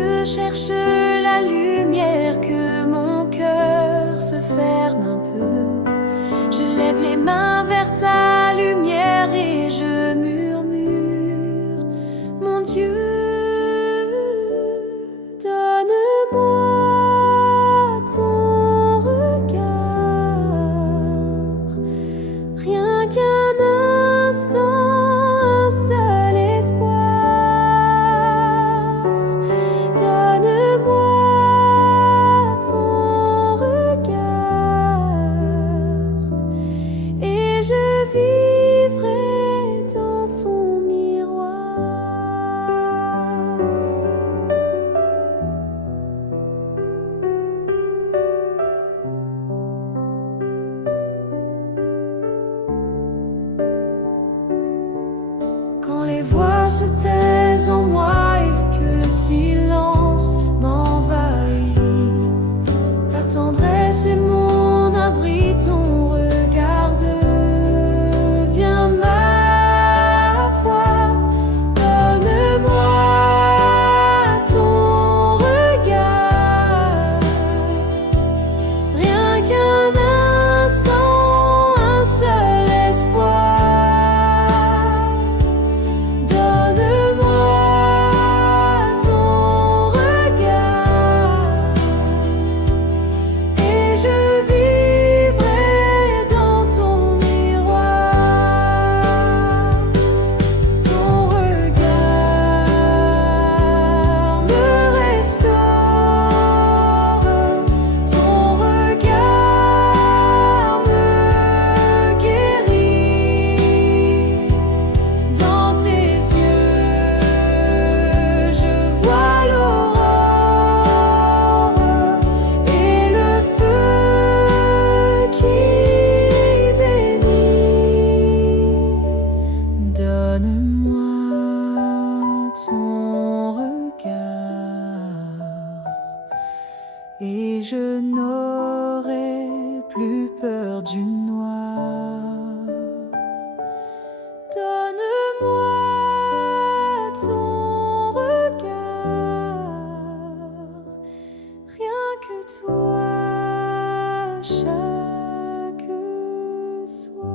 yeux cherchent la lumière, que mon cœur se ferme un peu. Je lève les mains vers ta lumière et je murmure: mon Dieu, donne-moi ton regard, rien qu'un instant, un seul espoir. Donne-moi ton regard et je vivrai dans ton miroir. Quand les voix se taisent en moi et que le silence m'envahit, ta tendresse est mon abri, ton regard devient ma foi. Donne-moi ton regard, rien qu'un instant, un seul espoir. Donne-moi ton regard et je vivrai dans ton miroir. Ton regard me restaure, ton regard me guérit. Dans tes yeux, je vois l'aurore et le feu qui bénit. Donne-moi ton regard et je n'aurai plus peur du noir. Donne-moi ton regard, rien que toi, chaque soir.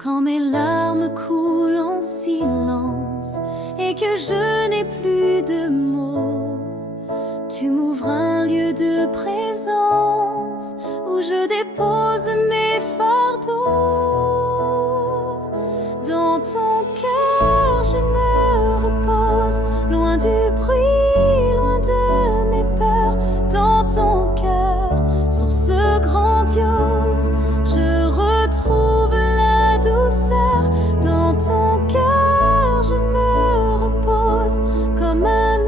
Quand mes larmes coulent en silence et que je n'ai plus de mots, tu m'ouvres un lieu de présence où je dépose mes fardeaux. Dans ton cœur je me repose, loin du bruit, loin de mes peurs. Dans ton cœur, source grandiose, je retrouve la douceur. Dans ton cœur je me repose, comme un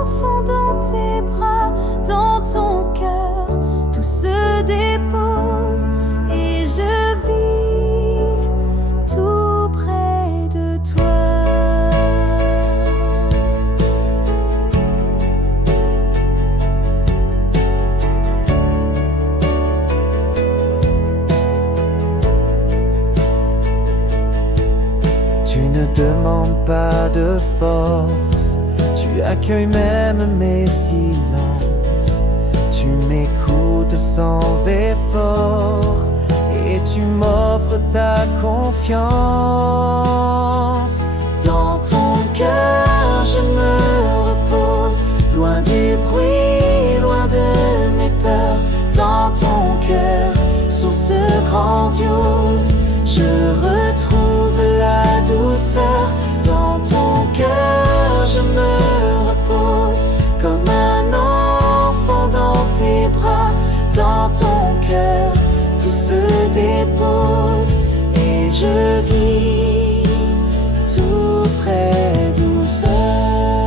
enfant dans tes bras. Dans ton cœur tout se dépose et je vis tout près de toi. Tu ne demandes pas de force, tu accueilles même mes silences. Tu m'écoutes sans effort et tu m'offres ta confiance. Dans ton cœur je me repose, loin du bruit, loin de mes peurs. Dans ton cœur, source grandiose, je retrouve la douceur. Dans ton cœur je me repose, comme un enfant dans tes bras. Dans ton cœur tout se dépose et je vis tout près de toi.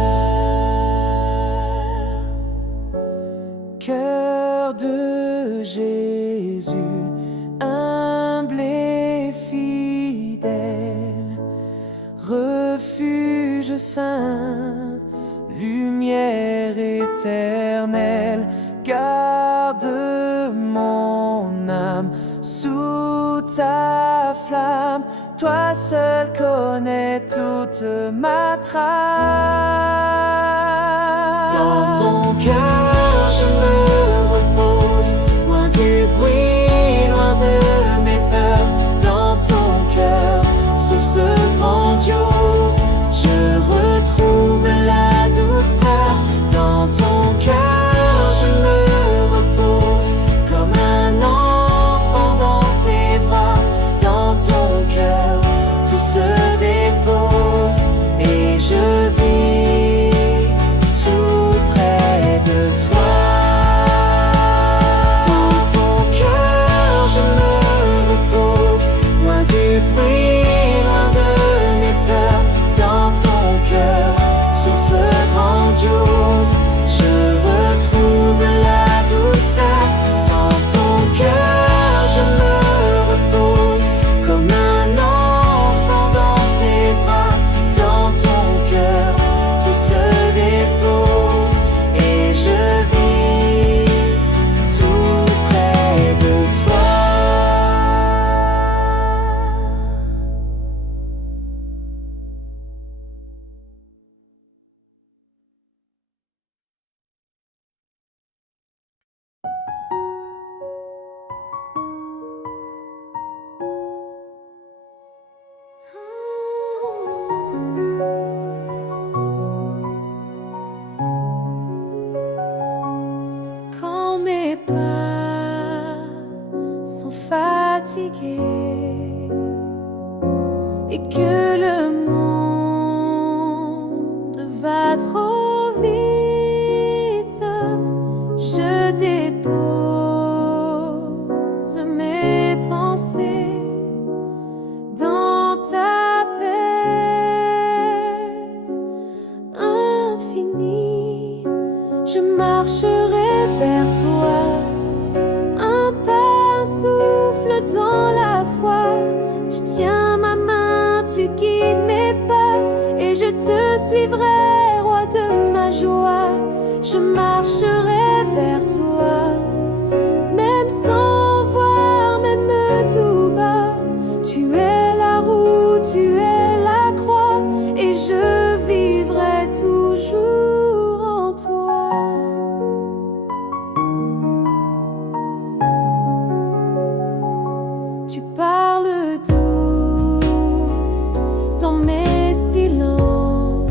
lumière éternelle, garde mon âme sous ta flamme. Toi seul connais toute ma trame. Dans ton cœur je me repose, loin du bruit, loin de mes peurs. Dans ton cœur, source grandiose, je retrouve la douceur. Dans ton cœur je me repose, comme un enfant dans tes bras. Dans ton cœur tout se dépose et je vis tout près de toi. Dans ton cœur je me repose, loin du bruit, loin de mes peurs. Dans ton cœur, source grandiose, je retrouve la douceur. Dans ton cœur je me repose, comme un enfant dans tes bras. Dans ton cœur tout se dépose et je vis tout près de toi. Quand mes pas sont fatigués et que le monde va trop vite, je dépose mes pensées dans ta paix infinie. Je marcherai vers toi, un pas, un souffle dans la foi. Tu tiens ma main, tu guides mes pas, et je te suivrai, roi de ma joie. Je marcherai vers toi, même sans voir, même tout bas. Tu es la roue, tu es la croix, et je vivrai toujours en toi. Tu parles doux dans mes silences,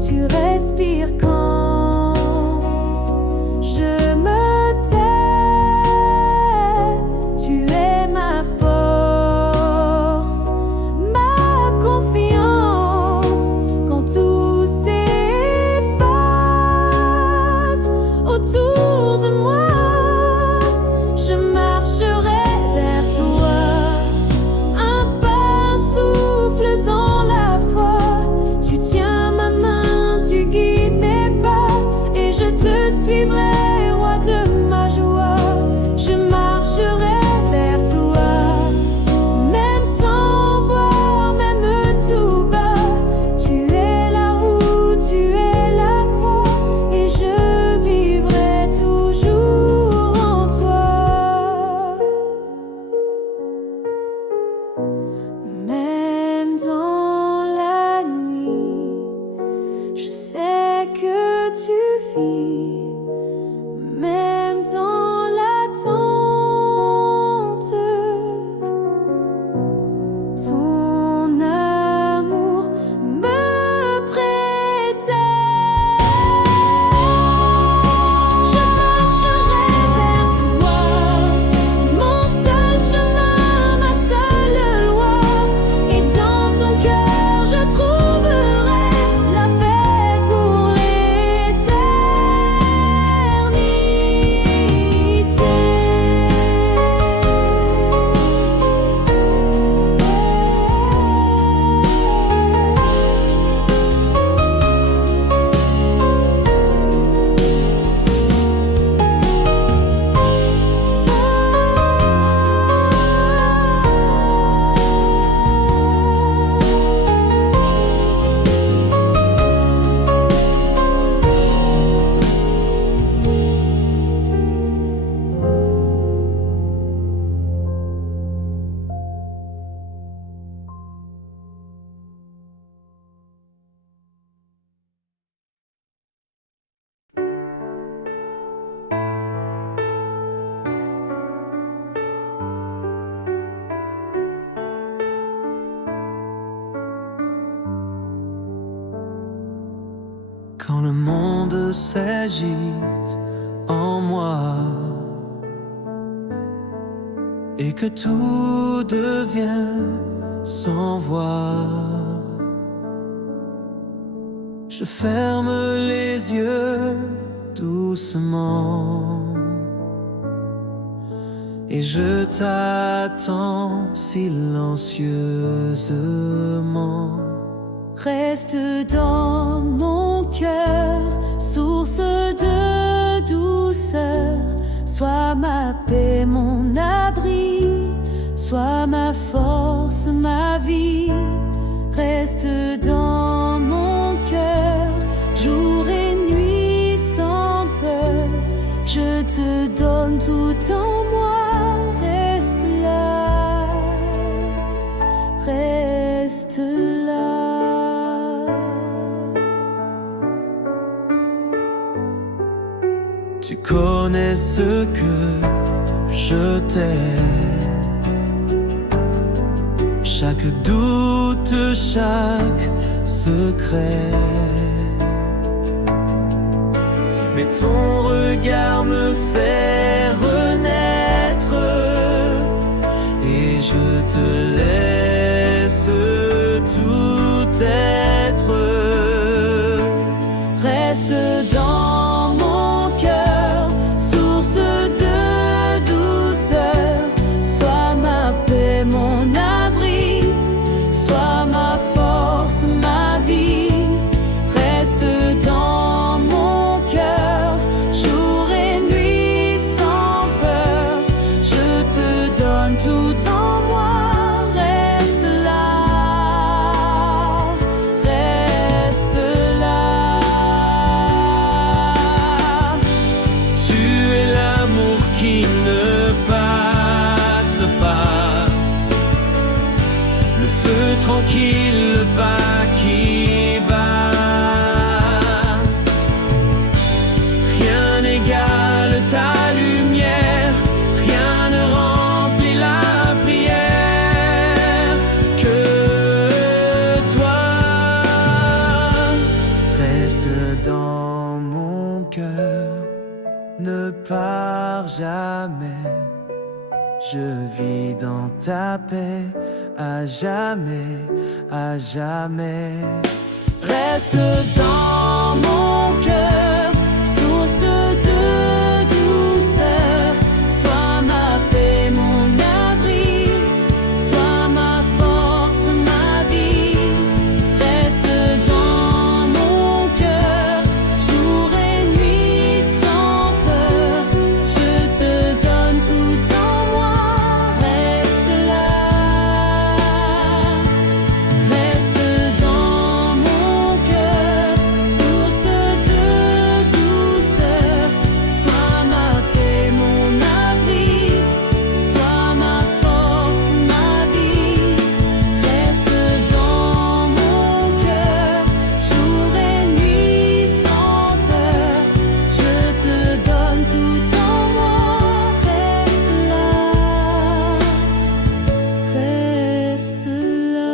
tu respires quand je me tais. Tu es ma force, ma confiance, quand tout s'efface autour de moi. Je marcherai vers toi, un pas, un souffle dans la foi. Tu tiens ma main, tu guides mes pas, et je te suivrai, roi de ma joie. Je marcherai vers toi, même sans voir, même tout bas. Tu es la roue, tu es la croix, et je vivrai toujours en toi. Même dans la nuit, je sais que tu vis. Même dans l'attente, ton amour me précède. Je marcherai vers toi, mon seul chemin, ma seule loi. Et dans ton cœur je trouverai la paix pour l'éternité. quand le monde s'agite en moi et que tout devient sans voix. Je ferme les yeux doucement et je t'attends silencieusement. Reste dans mon cœur, source de douceur. Sois ma paix, mon abri, sois ma force, ma vie. Reste dans mon cœur, jour et nuit sans peur. Je te donne tout en moi, reste là, reste là. Tu connais ce que je t'aime, chaque doute, chaque secret. Mais ton regard me fait renaître et je te laisse tout être. Reste dans mon cœur, source de douceur. Sois ma paix, mon abri, sois ma force, ma vie. Reste dans mon cœur, jour et nuit sans peur. Je te donne tout en moi, reste là, reste là. Tu es l'amour qui ne passe pas, le feu tranquille, le pas qui bat. Rien n'égale ta lumière, rien ne remplit la prière que toi. Reste dans mon cœur, ne pars jamais. Je vis dans ta paix à jamais, à jamais. Reste dans mon cœur, source de douceur. Sois ma paix, mon abri, sois ma force, ma vie. Reste dans mon cœur, jour et nuit sans peur. Je te donne tout en moi, reste là, reste dans mon cœur, source de douceur. Sois ma paix, mon abri, sois ma force, ma vie. Reste dans mon cœur, jour et nuit sans peur. Je te donne tout en moi, reste là, reste là.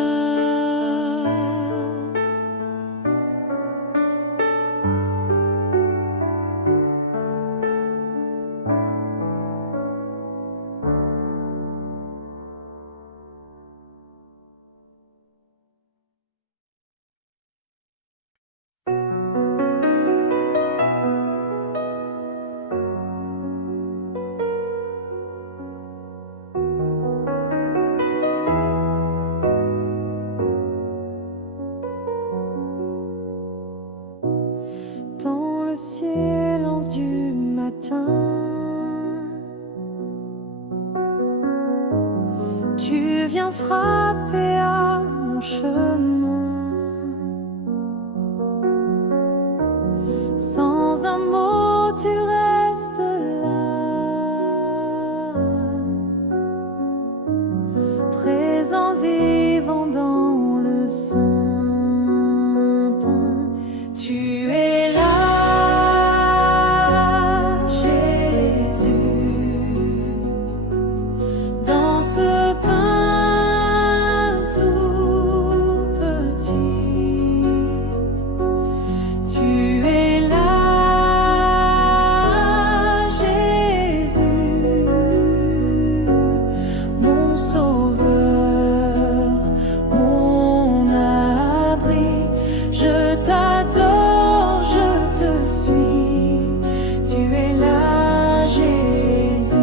Dans le silence du matin, tu viens frapper à mon chemin. Sans un mot, tu restes là, présent, vivant dans le sein. Tu es là, Jésus, dans ce pain tout petit. Tu t'adore, je te suis. Tu es là, Jésus.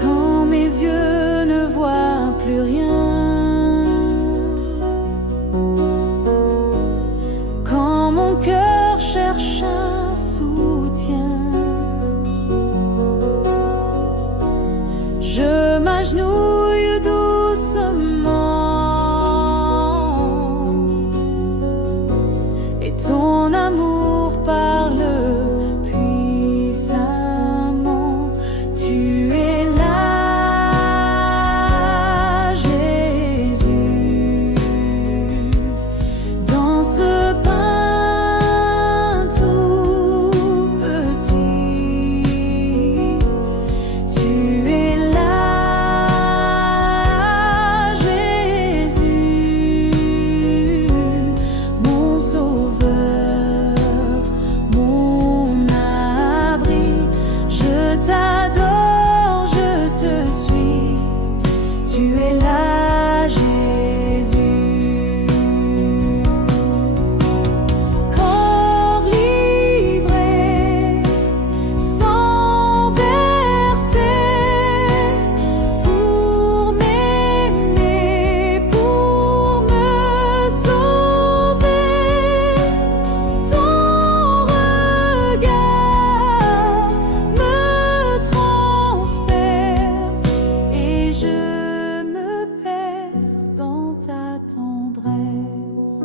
Quand mes yeux ne voient plus rien, quand mon cœur cherche un soutien, je m'agenouille doucement et ton amour parle puissamment. Tu es là, Jésus, dans ce pain tout petit. Tu es là, Jésus, mon sauveur, mon abri. Je t'adore, je te suis. Tu es là, Jésus. Corps livré, sans verser, pour m'aimer, pour me sauver. Ton regard me transperce et je me perds dans ta tendresse.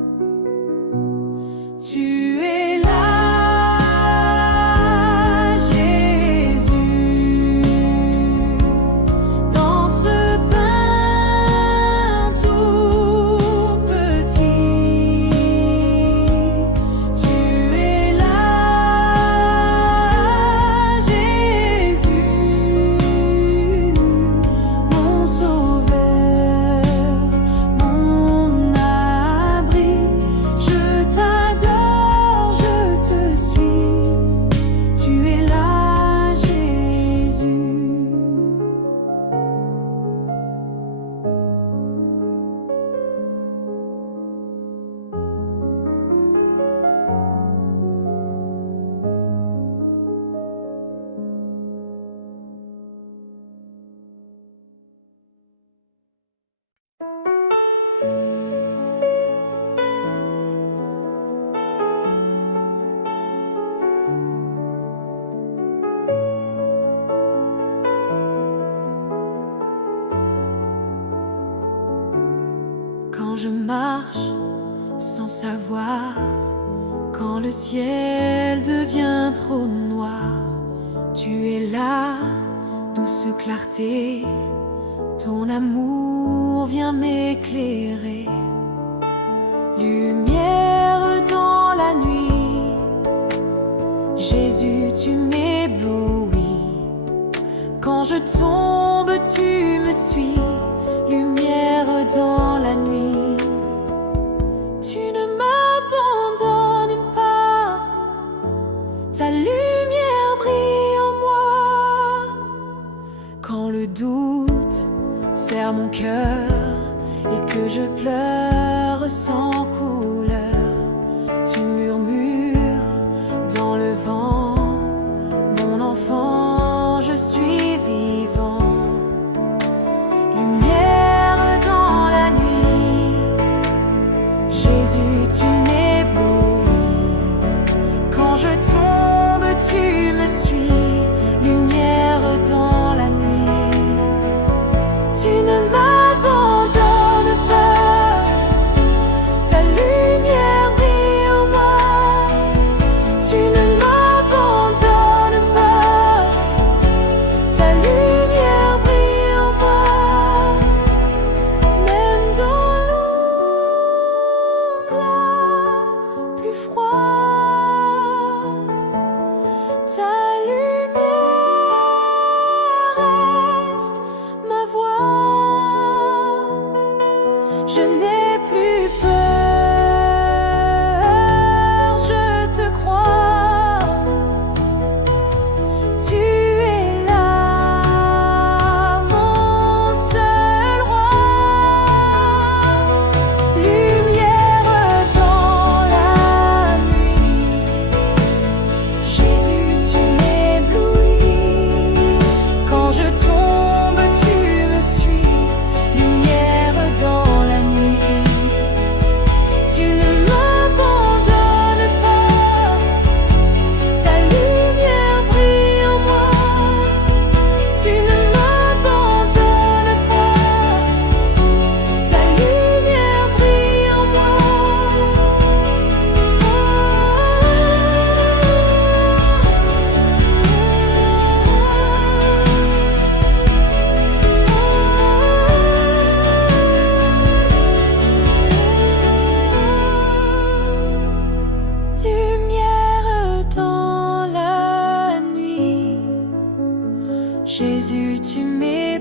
Tu es là, Jésus, dans ce pain tout petit. Tu es là, Jésus, mon sauveur, mon abri. Je t'adore, je te suis. Tu es là, Jésus. Quand je marche sans savoir, quand le ciel devient trop noir, tu es là, douce clarté, ton amour vient m'éclairer. Lumière dans la nuit, Jésus, tu m'éblouis. Quand je tombe, tu me suis. Lumière dans la nuit, tu ne m'abandonnes pas. Ta lumière brille en moi. Quand le doute serre mon cœur et que je pleure sans couleur, tu murmures dans le vent, mon enfant, je suis vivant. Lumière dans la nuit, Jésus, tu m'éblouis. Quand je tombe, tu me suis. Lumière dans la nuit, tu ne m'abandonnes pas. Ta lumière brille en moi. Tu ne m'abandonnes pas. Ta lumière brille en moi. Même dans l'ombre la plus froide, ta lumière reste ma voix. Je n'ai plus peur, je te crois. Tu es là,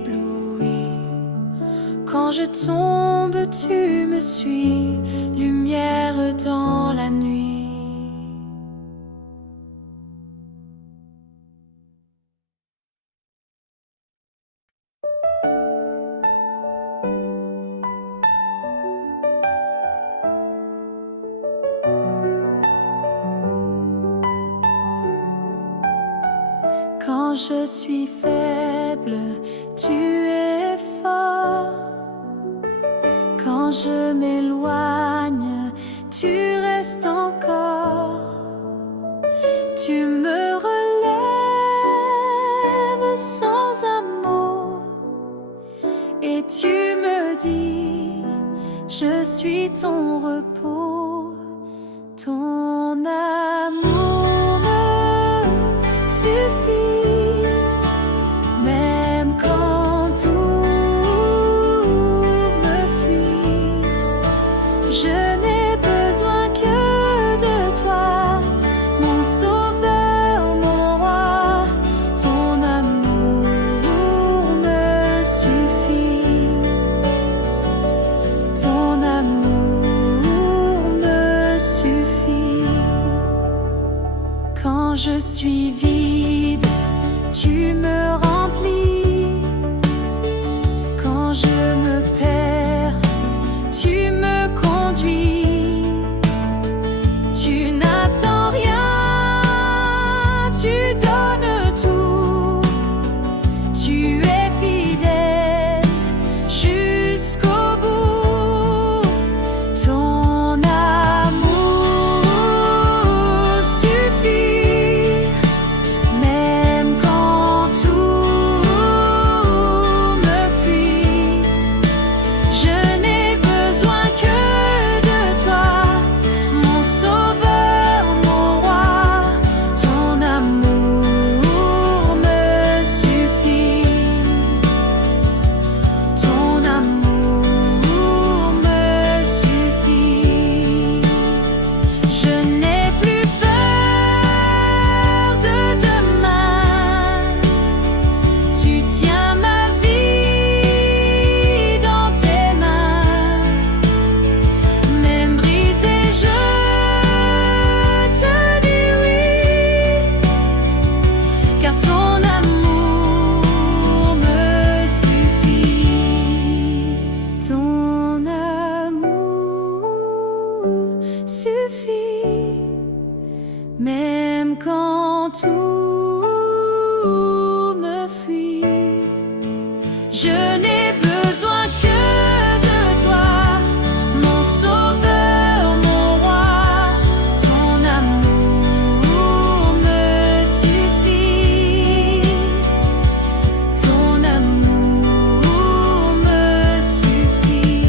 ébloui. Quand je tombe, tu me suis, lumière dans la nuit. Quand je suis faible, tu es fort. Quand je m'éloigne, tu restes encore. Tu me relèves sans un mot, et tu me dis, je suis ton repos. Ton amour me suffit, même quand tout me fuit. Je n'ai besoin que de toi, mon sauveur, mon roi. Ton amour me suffit. Ton amour me suffit. Quand je suis vide, tu me remplis. Quand je me perds, tu me conduis. Tu n'attends rien, tu donnes tout. Tu es fidèle jusqu'au bout. Ton amour suffit, même quand tout me fuit. Je n'ai besoin que de toi, mon sauveur, mon roi. Ton amour me suffit. Ton amour me suffit. Je n'ai plus peur de demain. Tu tiens ma vie dans tes mains. Même brisé, je te dis oui, car ton amour me suffit. Ton amour suffit, même quand tout me fuit. Je n'ai besoin que de toi, mon sauveur, mon roi. Ton amour me suffit. Ton amour me suffit.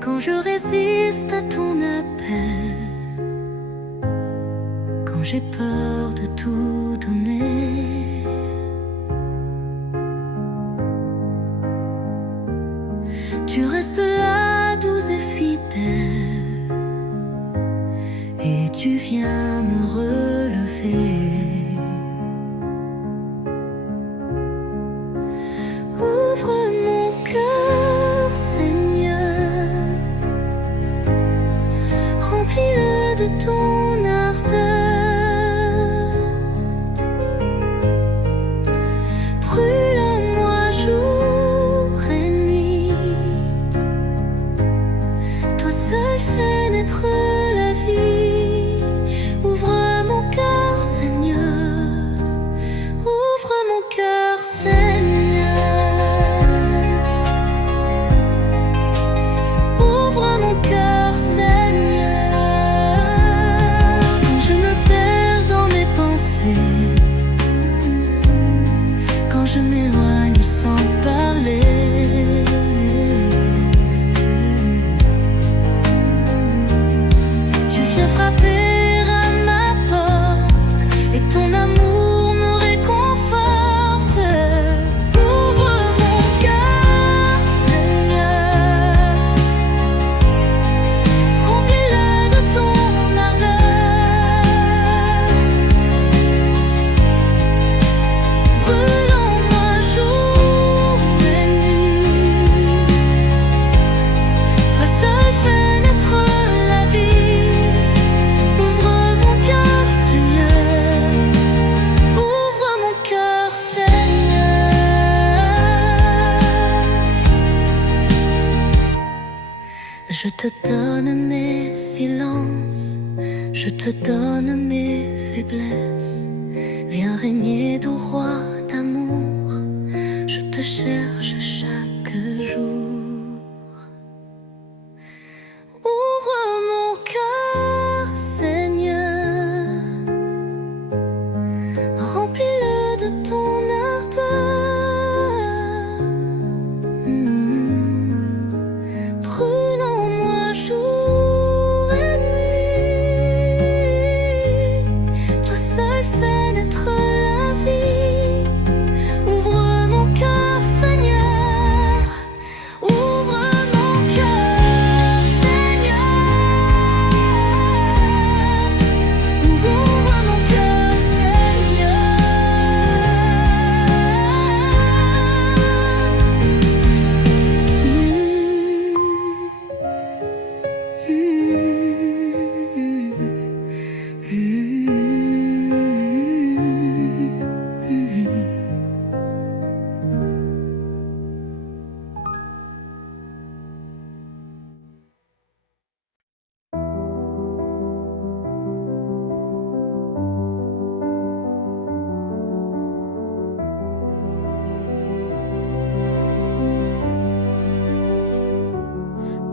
Quand je résiste à ton appel, quand j'ai peur de tout donner, tu restes là, doux et fidèle, et tu viens me relever. Ouvre mon cœur, Seigneur, remplis-le de ton ardeur. je m'éloigne sans parler. Tu viens frapper à ma porte et ton amour me réconforte. Ouvre mon cœur, Seigneur, remplis-le de ton ardeur. Brûle en moi jour et nuit. Toi seul fais naître la vie. Ouvre mon cœur, Seigneur. Ouvre mon cœur, Seigneur. Je te donne mes silences, je te donne mes faiblesses. Viens régner, doux roi d'amour, je te cherche chaque jour. Ouvre mon cœur, Seigneur, remplis-le de ton ardeur. Brûle en moi jour et nuit. Toi seul fais naître la vie. Ouvre mon cœur, Seigneur. Ouvre mon cœur, Seigneur. Ouvre mon cœur,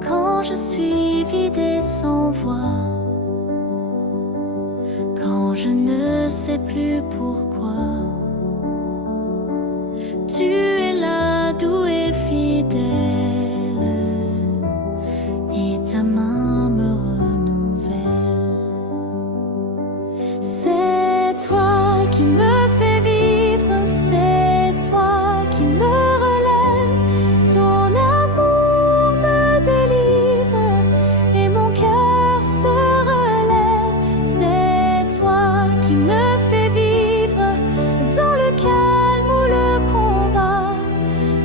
Quand je suis vide et sans voix, quand je ne sais plus pourquoi, tu es là, doux et fidèle, et ta main me renouvelle. C'est toi qui me fais vivre, c'est toi qui me relève. Ton amour me délivre et mon cœur se relève. C'est toi qui me fais vivre dans le calme ou le combat.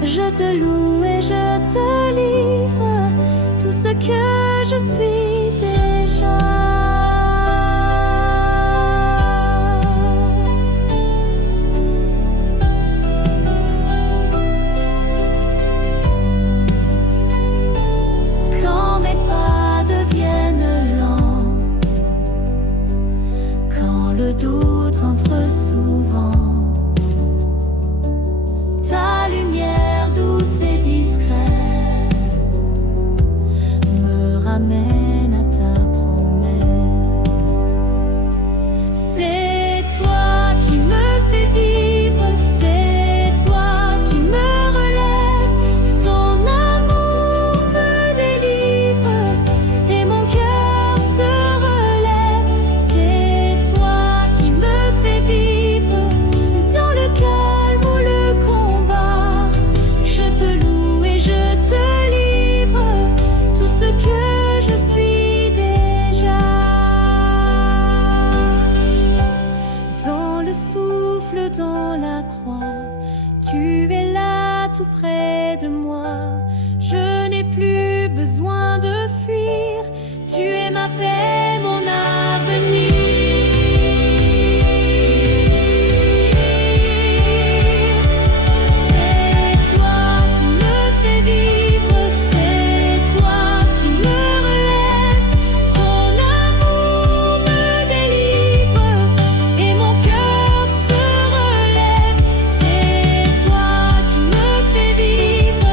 Je te loue et je te livre tout ce que je suis déjà. Quand mes pas deviennent lents, quand le doute entre souvent, ta lumière douce et discrète me ramène à ta promesse. C'est toi qui me fais vivre, c'est toi qui me relève. Ton amour me délivre et mon cœur se relève. C'est toi qui me fais vivre dans le calme ou le combat. Je te loue et je te livre tout ce que je suis déjà. Dans le souffle, dans la croix, tu es là tout près de moi. Je n'ai plus besoin de fuir. Tu es ma paix, mon avenir. C'est toi qui me fais vivre, c'est toi qui me relève. Ton amour me délivre et mon cœur se relève. C'est toi qui me fais vivre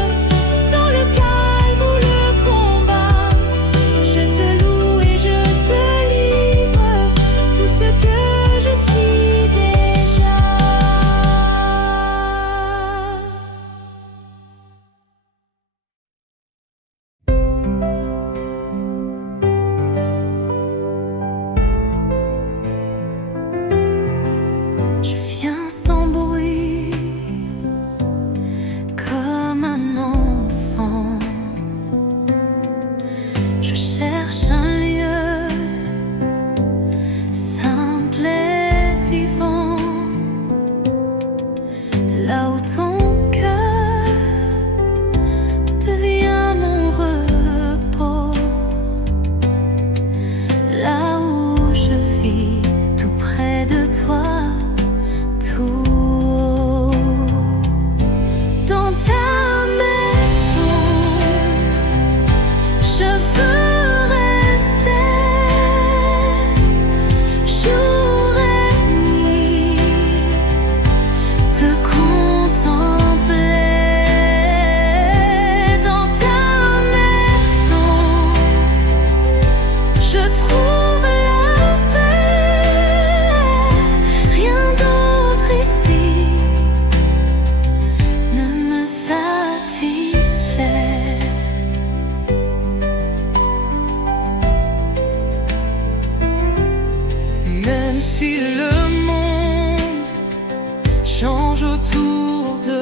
change autour de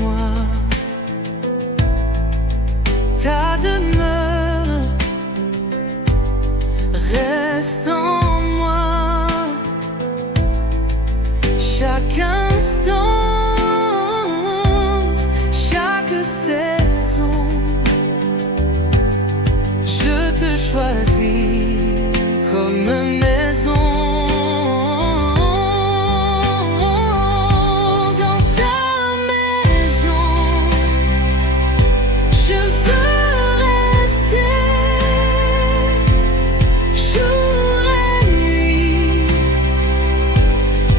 moi. Ta demeure reste en moi. Chaque instant, chaque saison, je te choisis comme maison. Dans ta maison, je veux rester jour et nuit,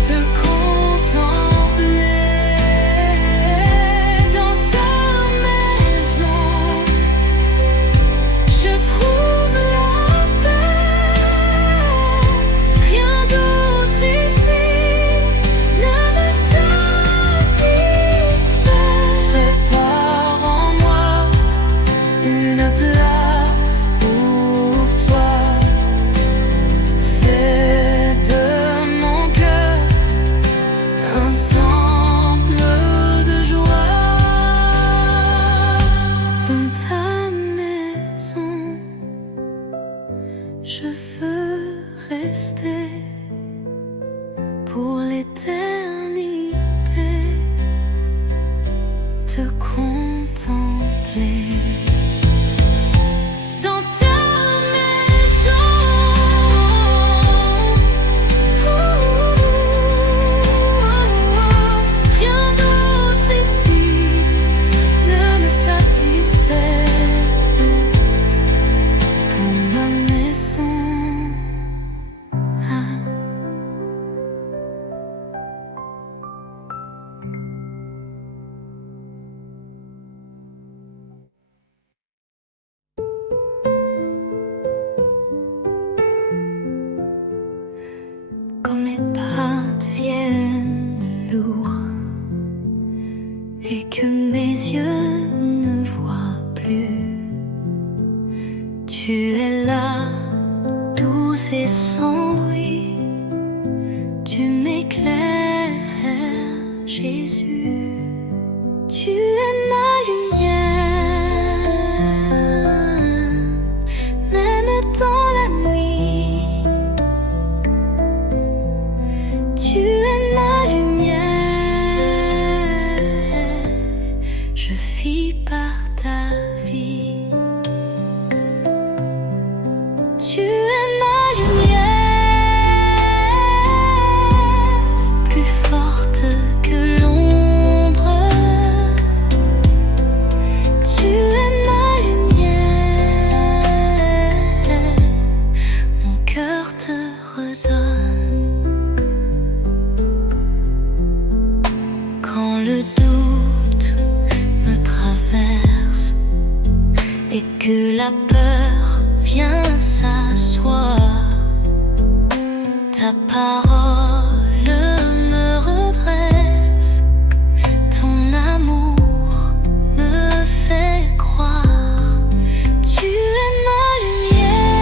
te contempler. Dans ta maison, je trouve la paix. Rien d'autre ici ne me satisfait. Prépare en moi une place pour toi. Fais de mon cœur un temple de joie. Dans ta maison, je veux rester pour l'éternité, te contempler. Dans ta maison, rien d'autre ici ne me satisfait. Pour ma maison, quand mes pas deviennent lourds et que mes yeux ne voient plus, tu es là, douce et sans bruit, tu m'éclaires, Jésus, tu es ma lumière, même dans la nuit. Tu es ma lumière, je vis par ta vie. Tu es ma lumière, plus forte que l'ombre. Tu es ma lumière, mon cœur te redonne. Quand le doute me traverse et que la peur vient s'asseoir, ta parole me redresse, ton amour me fait croire. Tu es ma lumière,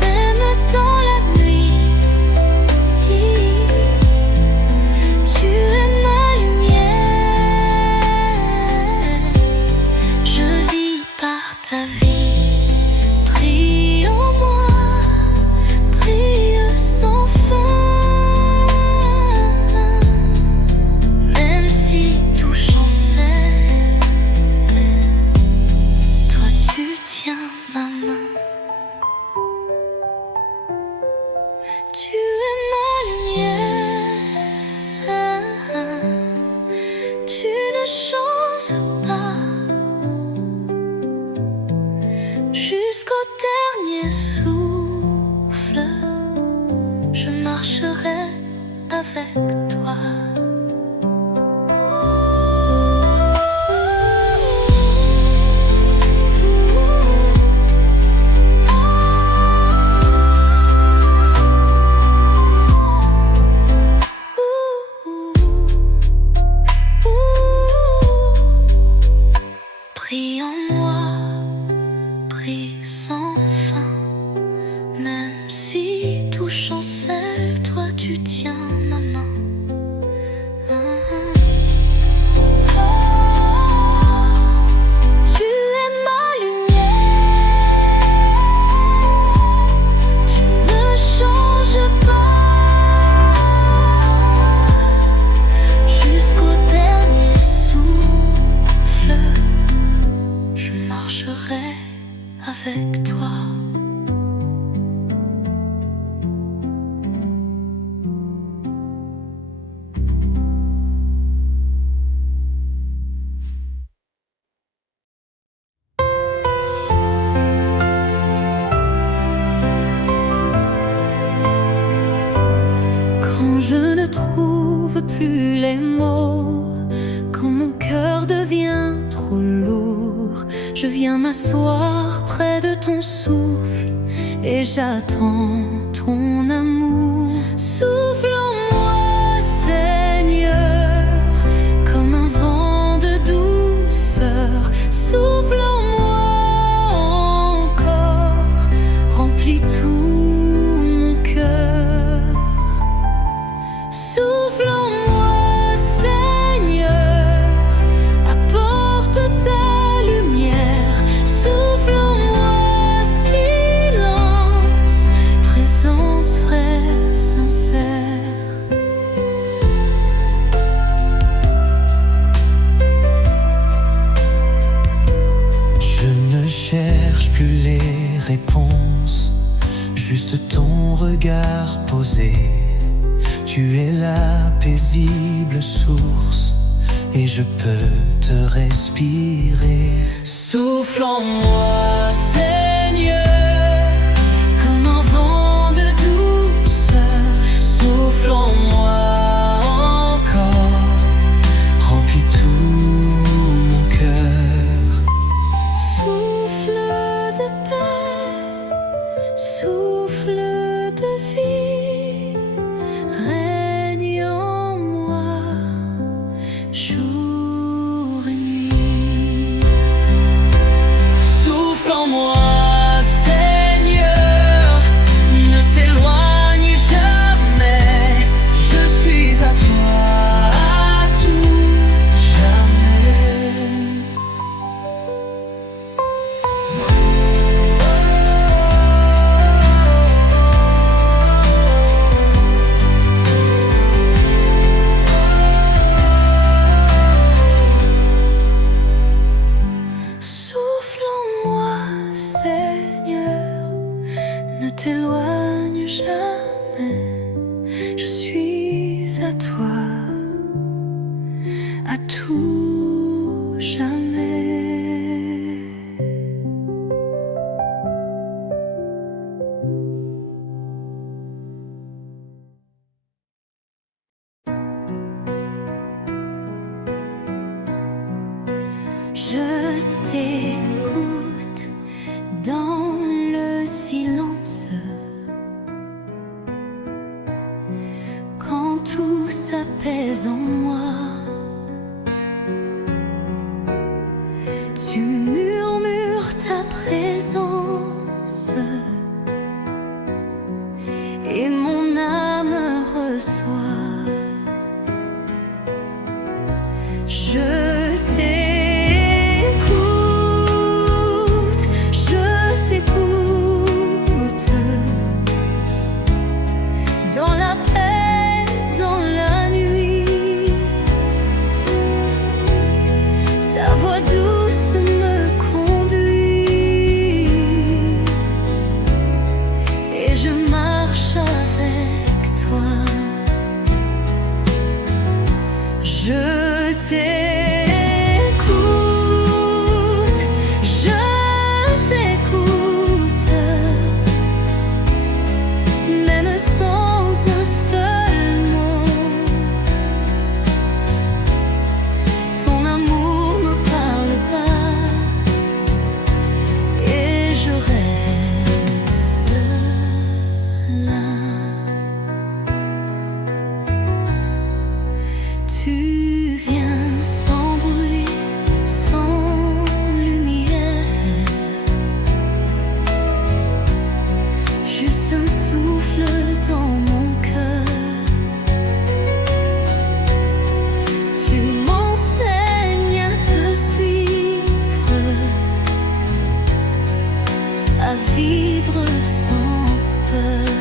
même dans la nuit. Tu es ma lumière, je vis par ta vie. Brille en moi, brille sans fin. Même si tout chancelle, toi tu tiens ma main. Tu es ma lumière, tu ne changes pas. Jusqu'au dernier souffle, je marcherai avec toi. Brille en moi, brille sans fin. Même si tout chancelle, toi tu tiens je ne trouve plus les mots, quand mon cœur devient trop lourd, je viens m'asseoir près de ton souffle et j'attends ton amour. Souffle en moi, Seigneur, comme un vent de douceur. Souffle en moi encore, remplis tout mon cœur. Souffle en moi, Seigneur, apporte ta lumière. Souffle en moi, silence, présence vraie, sincère. Je ne cherche plus les réponses, juste ton regard posé. Tu es la paisible source et je peux te respirer. Souffle en moi, Seigneur, Comme un vent de douceur, souffle en moi encore, remplis tout mon cœur. souffle de paix, souffle de vie, règne en moi, jour et nuit. Souffle en moi, Seigneur, ne t'éloigne jamais. Je suis à toi, à tout jamais. Souffle en moi, Seigneur, ne t'éloigne jamais. Je suis à toi, à tout jamais. Je t'écoute dans le silence, quand tout s'apaise en moi. Tu murmures ta présence et mon âme reçoit. Je t'écoute, dans la paix, dans la nuit. Ta voix douce me conduit et je marche avec toi. Je t'écoute, même sans un seul mot. Ton amour me parle pas et je reste là. Tu viens sans bruit, sans lumière, juste un souffle dans mon cœur. Tu m'enseignes à te suivre, à vivre sans peur.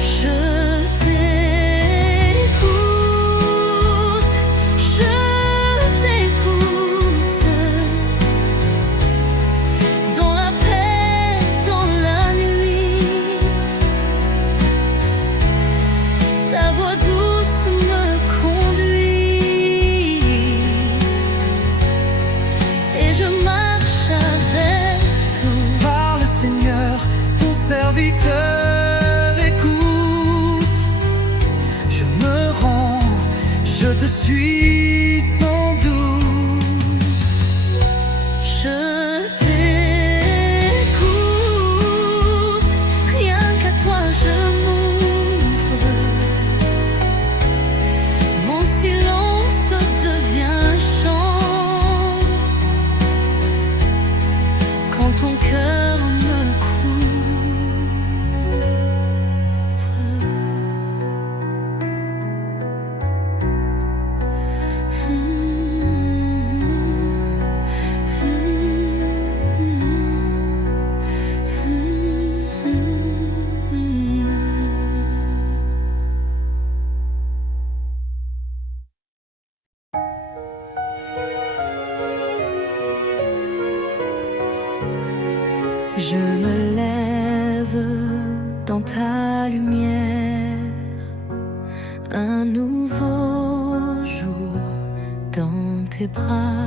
Je t'écoute, dans la paix, dans la nuit. Ta voix douce me conduit et je marche avec toi. Parle, Seigneur, ton serviteur écoute. suis sans doute. Je t'écoute, rien qu'à toi je m'ouvre. Mon silence devient chant quand ton cœur me Je me lève dans ta lumière, un nouveau jour dans tes bras.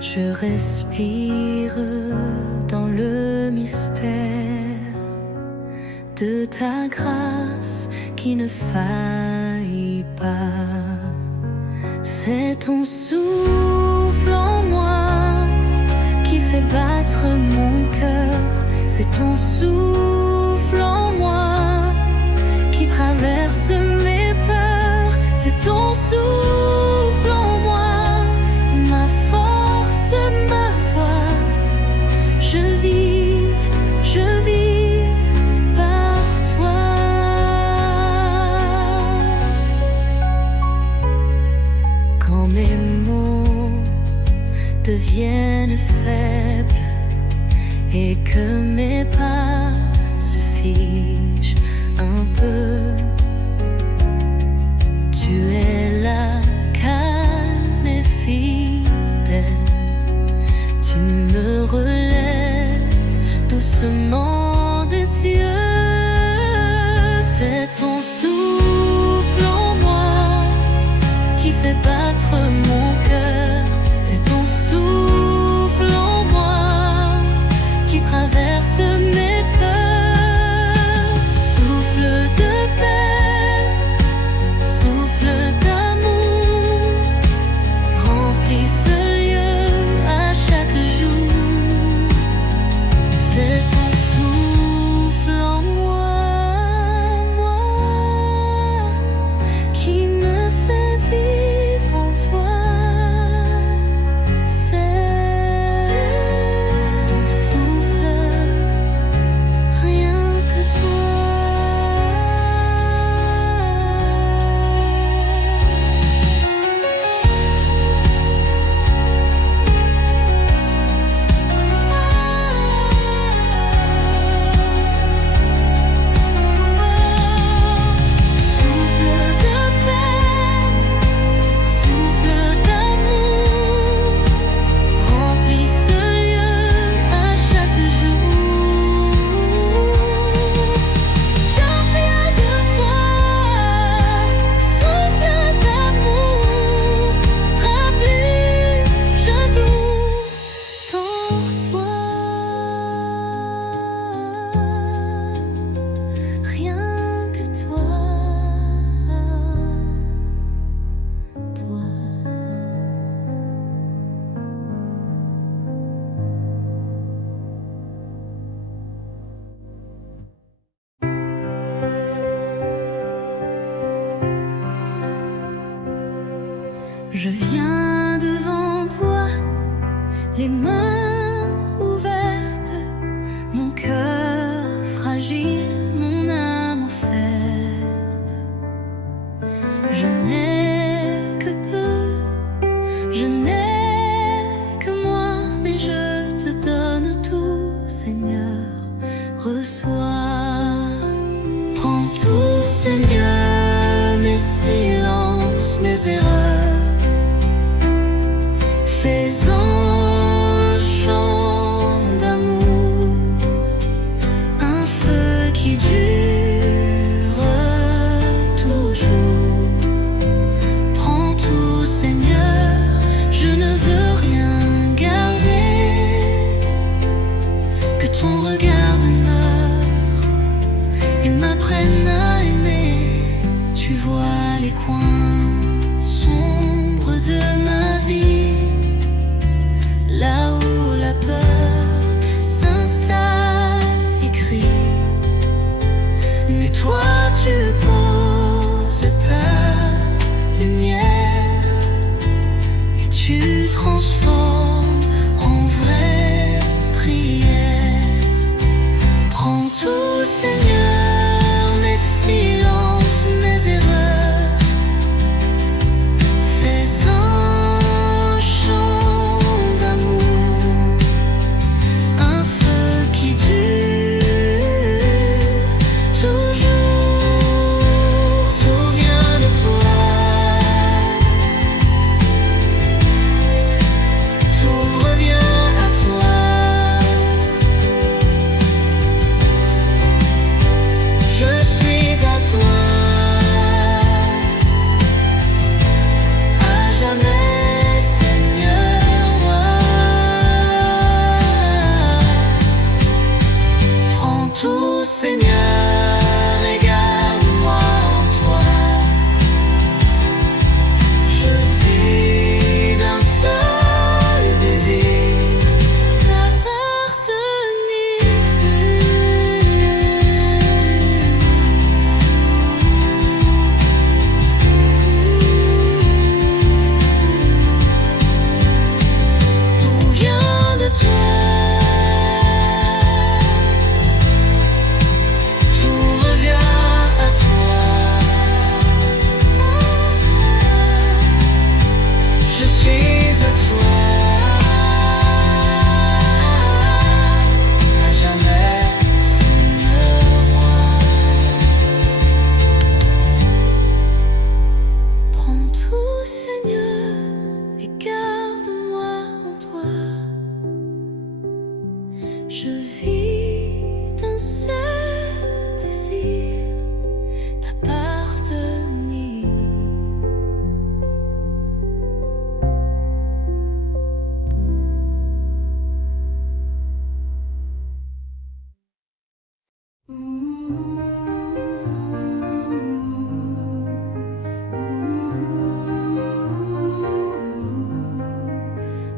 Je respire dans le mystère de ta grâce qui ne faillit pas. C'est ton souffle en moi qui fait battre mon cœur. C'est ton souffle en moi qui traverse mes peurs. C'est ton souffle en moi, ma force, ma voix. Je vis par toi. Quand mes mots deviennent faibles et que mes pas se figent un peu, tu es là, calme et fidèle. Tu me relèves doucement des cieux. C'est ton souffle en moi qui fait battre mon cœur. C'est ton souffle en moi qui traverse mes peurs. Souffle de paix, souffle d'amour, remplis ce lieu à chaque jour. C'est ton souffle en moi, moi, qui me fait vivre en toi. C'est ton souffle, rien que toi. Souffle de paix, souffle d'amour, remplis ce lieu à chaque jour. J'en viens de toi, souffle d'amour, remplis, je doute en toi. Rien que toi, toi. Je viens devant toi, les mains ouvertes, mon cœur fragile, mon âme offerte. Je n'ai que peu, je n'ai que moi, mais je te donne tout, Seigneur. Reçois, prends tout, Seigneur, mes silences, mes erreurs. Fais-en un chant d'amour, un feu qui dure toujours. Prends tout, Seigneur, je ne veux rien garder, que ton regard demeure et m'apprenne à aimer. Tu vois les coins sombres de ma vie, là où la peur s'installe et crie. Mais toi tu poses ta lumière et tu transformes en vraie prière. Prends tout, Seigneur, mes silences, mes erreurs. Fais un chant d'amour, un feu qui dure toujours. Tout vient de toi, tout revient à toi. Je suis à toi, à jamais, Seigneur, moi. Prends tout, Seigneur, et garde-moi en toi. Je vis d'un seul désir, tout vient de toi, tout revient à toi. Je suis à toi, à jamais, Seigneur, moi. Prends tout, Seigneur, et garde-moi en toi. Je vis d'un seul désir, t'appartenir.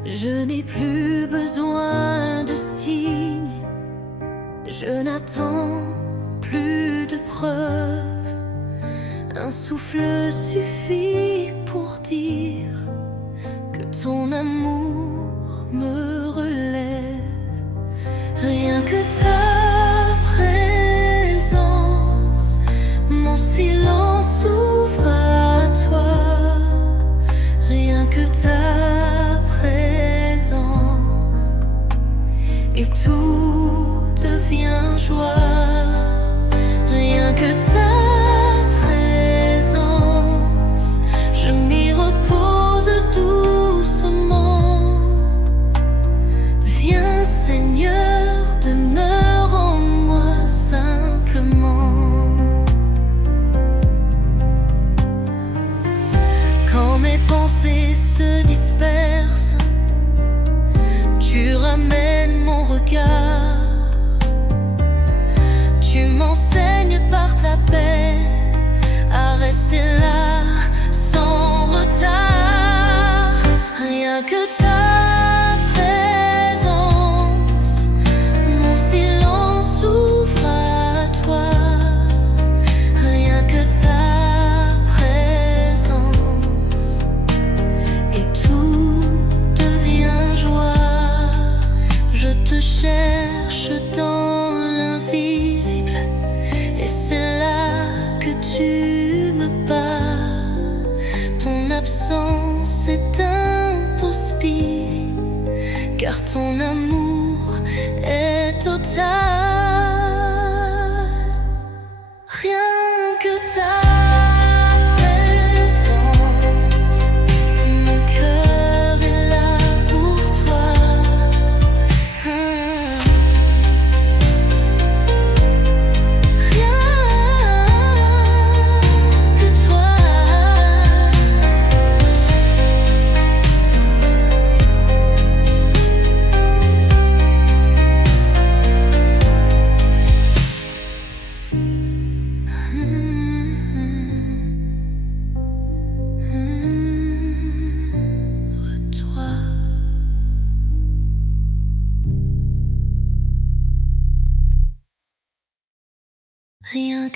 Je n'ai plus besoin de signes, je n'attends plus de preuves. Un souffle suffit pour dire que ton amour me relève. Rien que ta présence, mon silence s'ouvre à toi. Rien que ta présence, et tout devient joie. Rien que ta présence, je m'y repose doucement. Viens, Seigneur, demeure en moi simplement. Quand mes pensées se dispersent, tu ramènes mon regard. Tu m'enseignes par ta paix à rester là sans retard. Rien que ta présence, mon silence s'ouvre à toi. Rien que ta présence, et tout devient joie. Je te cherche dans l'invisible, et c'est là que tu me parles. Ton absence est impossible, car ton amour est total. Rien que ta présence, mon cœur est là pour toi. Rien que toi.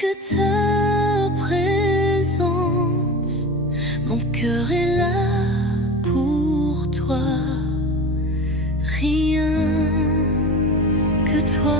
que ta présence. Mon cœur est là pour toi, rien que toi.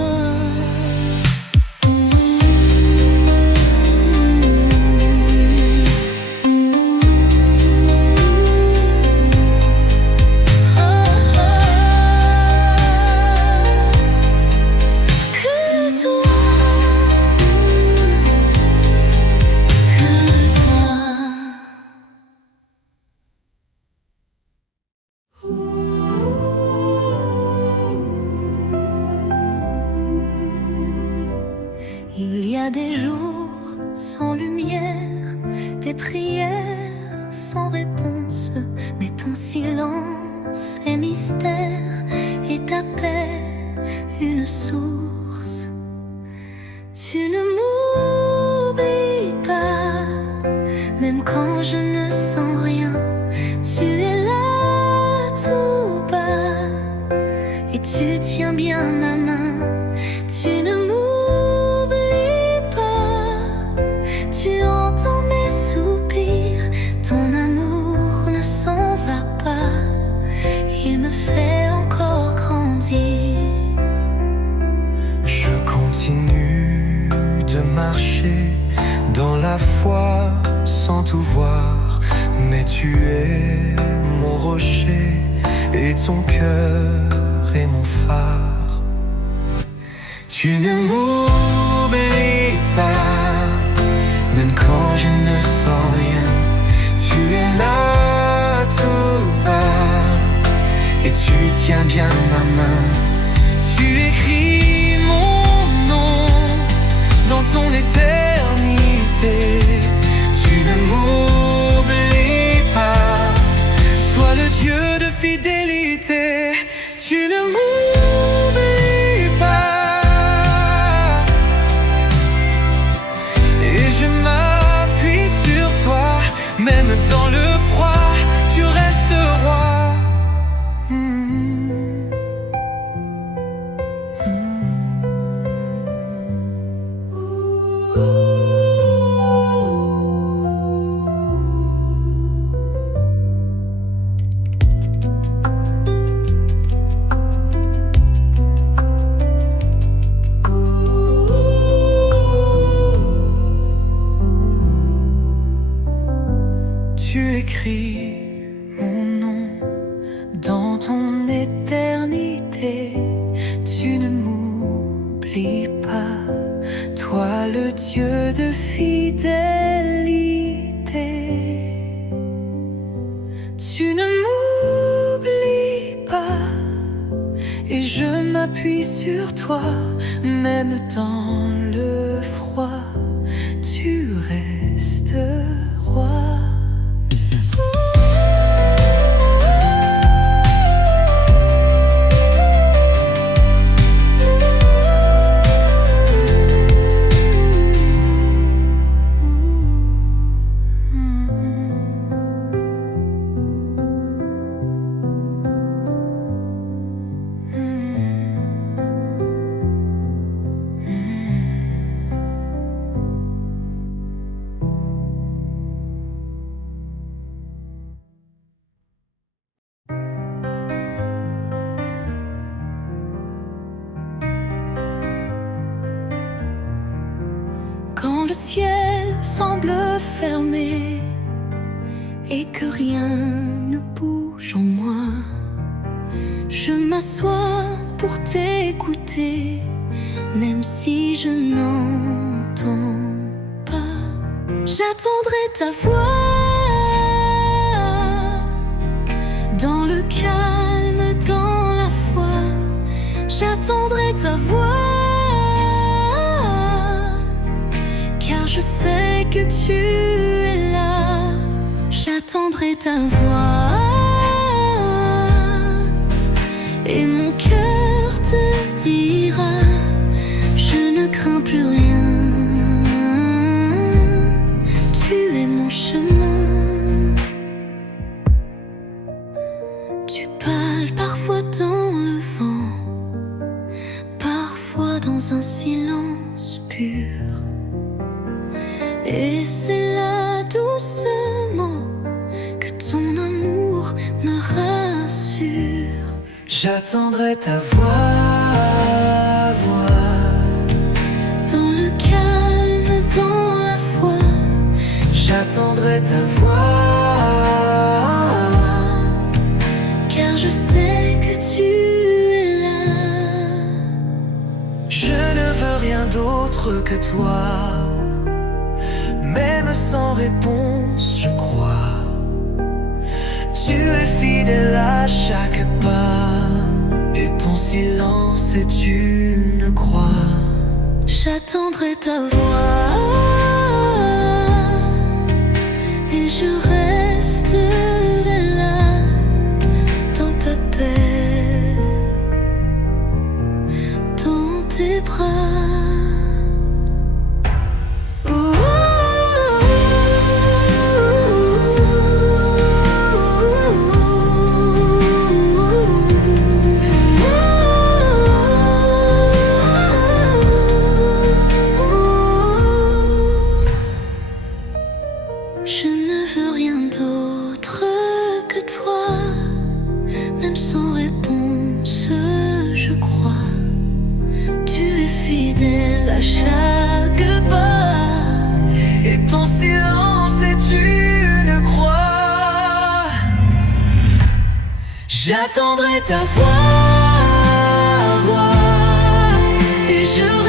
Il y a des jours sans lumière, des prières sans réponse, mais ton silence est mystère et ta paix une source. Tu ne m'oublies pas, même quand je ne sens rien. Tu es là tout bas et tu tiens bien ma main. Tu ne m'oublies pas, tu entends mes soupirs. Ton amour ne s'en va pas, il me fait encore grandir. Je continue de marcher dans la foi sans tout voir, mais tu es mon rocher et ton cœur est mon phare. Tu ne m'oublies pas, même quand je ne sens rien. Tu es là tout bas et tu tiens bien ma main. Tu écris mon nom dans ton éternité. Tu ne m'oublies pas, toi le Dieu de fidélité. Tu ne m'oublies pas, et je m'appuie sur toi. Même dans le froid, tu restes roi. Tu écris mon nom dans ton éternité. Tu ne m'oublies pas, toi le Dieu de fidélité. Tu ne m'oublies pas, et je m'appuie sur toi. Même dans le froid, tu restes roi. Quand le ciel semble fermé et que rien ne bouge en moi, je m'assois pour t'écouter, même si je n'entends pas. J'attendrai ta voix dans le calme, dans la foi. J'attendrai ta voix, car je sais que tu es là. J'attendrai ta voix et mon cœur te dira: je ne crains plus rien. Tu es mon chemin. Tu parles parfois dans le vent, parfois dans un silence pur. Et c'est là doucement que ton amour me rassure. J'attendrai ta voix, Dans le calme, dans la foi, j'attendrai ta voix, car je sais que tu es là. je ne veux rien d'autre que toi. Même sans réponse, je crois. Tu es fidèle à chaque pas, et ton silence est une croix. J'attendrai ta voix et je resterai là dans ta paix, dans tes bras. Je ne veux rien d'autre que toi, même sans réponse, je crois. Tu es fidèle à chaque pas, Et ton silence est une croix. J'attendrai ta voix, et je